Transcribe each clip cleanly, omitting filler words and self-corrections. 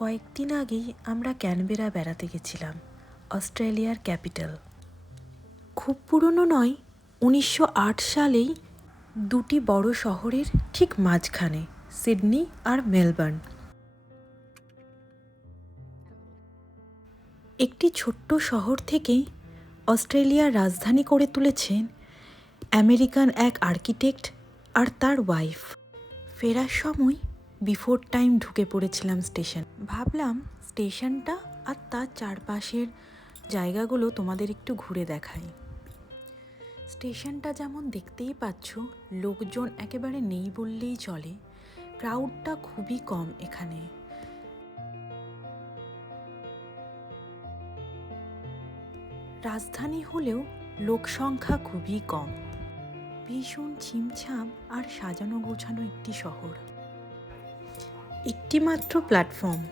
কয়েকদিন আগেই আমরা ক্যানবেরা বেড়াতে গেছিলাম, অস্ট্রেলিয়ার ক্যাপিটাল। খুব পুরনো নয়, 1908 সালেই দুটি বড় শহরের ঠিক মাঝখানে, সিডনি আর মেলবোর্ন। একটি ছোট্ট শহর থেকেই অস্ট্রেলিয়ার রাজধানী করে তুলেছেন আমেরিকান এক আর্কিটেক্ট আর তার ওয়াইফ। ফেরার সময় বিফোর টাইম ঢুকে পড়েছিলাম স্টেশন। ভাবলাম স্টেশনটা আর তার চারপাশের জায়গাগুলো তোমাদের একটু ঘুরে দেখাই। স্টেশনটা যেমন দেখতেই পাচ্ছ, লোকজন একেবারে নেই বললেই চলে। ক্রাউডটা খুবই কম এখানে। রাজধানী হলেও লোক সংখ্যা খুবই কম। ভীষণ ছিমছাম আর সাজানো গোছানো একটি শহর। একটি মাত্র প্ল্যাটফর্ম।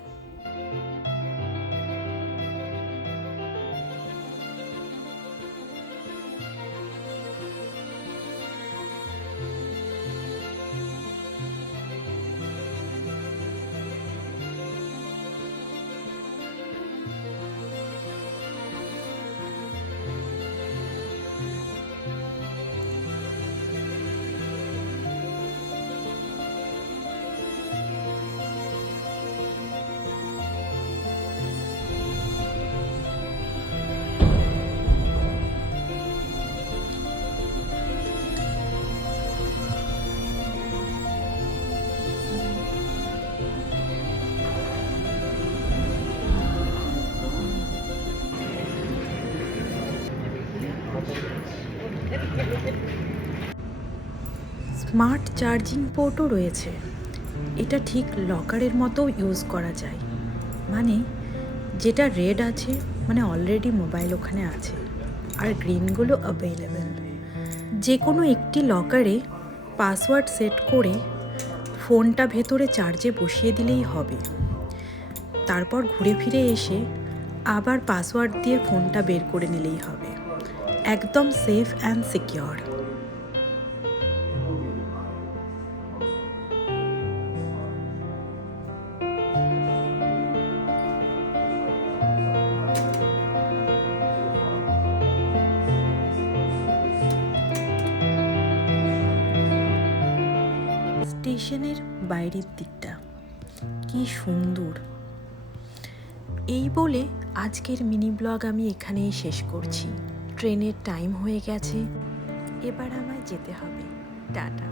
স্মার্ট চার্জিং পোর্টও রয়েছে। এটা ঠিক লকারের মতো ইউজ করা যায়, মানে যেটা রেড আছে মানে অলরেডি মোবাইল ওখানে আছে, আর গ্রিনগুলো অ্যাভেলেবেল। যে কোনো একটি লকারে পাসওয়ার্ড সেট করে ফোনটা ভেতরে চার্জে বসিয়ে দিলেই হবে। তারপর ঘুরে ফিরে এসে আবার পাসওয়ার্ড দিয়ে ফোনটা বের করে নিলেই হবে। একদম সেফ অ্যান্ড সিকিওর। স্টেশনের বাইরের দিকটা কি সুন্দর। এই বলে আজকের মিনি ব্লগ আমি এখানেই শেষ করছি। ট্রেনের টাইম হয়ে গেছে, এবার আমায় যেতে হবে। টাটা।